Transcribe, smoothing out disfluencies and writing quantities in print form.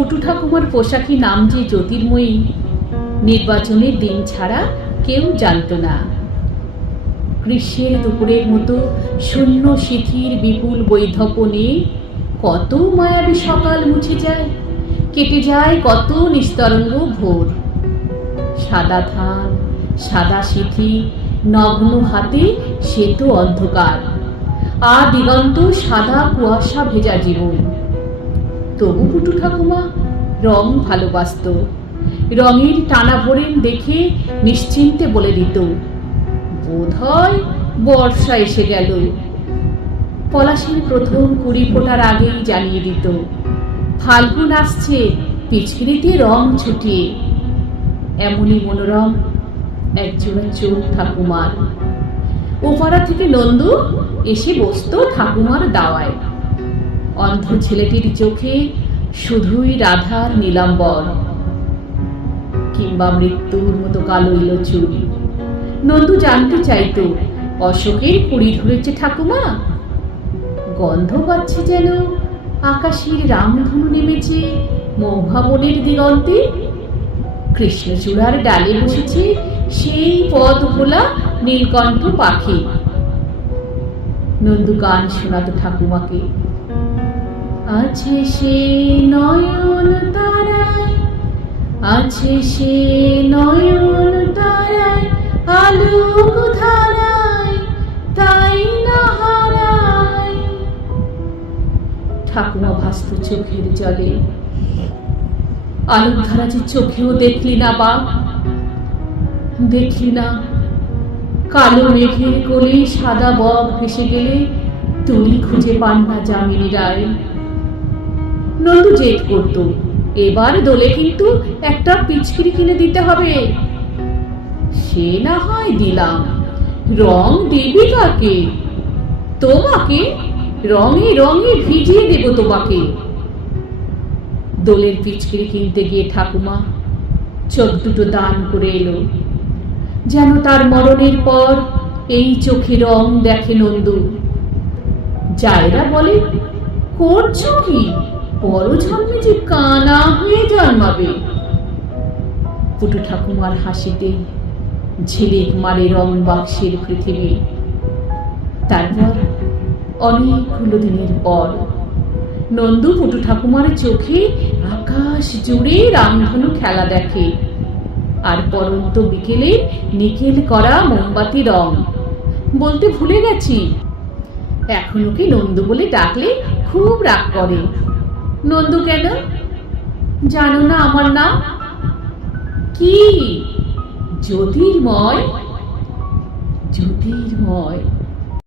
পুটু ঠাকুমার পোশাকি নাম যে জ্যোতির্ময়ী, নির্বাচনের দিন ছাড়া কেউ জানত না। গ্রীষ্মের দুপুরের মতো শূন্য শিথির বিপুল বৈধব্য নিয়ে কত মায়াবী সকাল মুছে যায়, কেটে যায় কত নিস্তরঙ্গ ভোর। সাদা ধান, সাদা সিথি, নগ্ন হাতে শ্বেত অন্ধকার, আর দিগন্ত সাদা কুয়াশা ভেজা জীবন। তবু পুটু ঠাকুমা রং ভালোবাসত। রঙের টানাভোড়েন দেখে নিশ্চিন্তে বলে দিত, বোধ হয় বর্ষা এসে গেল। পলাশের প্রথম কুড়ি ফোটার আগেই জানিয়ে দিত, ফাল্গুন আসছে পিচকিরিতে রং ছুটিয়ে। এমনই মনোরম একজোড়া চোখ ঠাকুমার। ওপাড়া থেকে নন্দু এসে বসত ঠাকুমার দাওয়ায়। অন্ধ ছেলেটির চোখে শুধুই রাধার নীলাম্বর, কিংবা মৃত্যুর মতো কালো এলো চুল। নন্দু জানতে চাইত, অশোকের কুড়ি ধরেছে ঠাকুমা? গন্ধ পাচ্ছে যেন আকাশের রামধনু নেমেছে মৌহাবনের দিগন্তে। কৃষ্ণচূড়ার ডালে বসেছে সেই পদ ভোলা নীলকণ্ঠ পাখি। নন্দু গান শোনাত ঠাকুমাকে, আছে সে নয়ন তারায়, আছে সে নয়ন তারায়, আলোক ধারায় তাই না হারায়। ঠাকুমা ভাসত চোখের জলে। আলোক ধারা যে চোখেও দেখলি না বা, দেখলি না কালো মেঘের কোলে সাদা বক ভেসে গেলে তুই খুঁজে পান না যামিনী রায়। নন্দু জেদ করত, এবার দোলে কিন্তু একটা পিচকিরি কিনে দিতে হবে। সে না হয় দিলাম, রং দিবি কাকে? তোমাকে রঙে রঙে ভিজিয়ে দেব তোমাকে। দোলের পিচকিরি কিনতে গিয়ে ঠাকুমা চোখ দুটো দান করে এলো, যেন তার মরণের পর এই চোখে রং দেখে নন্দু। জায়রা বলে, করছো কি? বড় জন্মে যে কানা হয়ে জন্মাবে। পুটু ঠাকুমার হাসিতে ঝিলিক মারে রং বাক্সের পৃথিবী। তারপর অনেকগুলো দিনের পর নন্দু পুটু ঠাকুমার চোখে আকাশ জুড়ে রামধনু খেলা দেখে, আর পরন্ত বিকেলে নিকেল করা মোমবাতি রং। বলতে ভুলে গেছি, এখন ওকে নন্দু বলে ডাকলে খুব রাগ করে। নন্দু কেন? জানো না আমার নাম কি? জ্যোতির্ময়। জ্যোতির্ময়।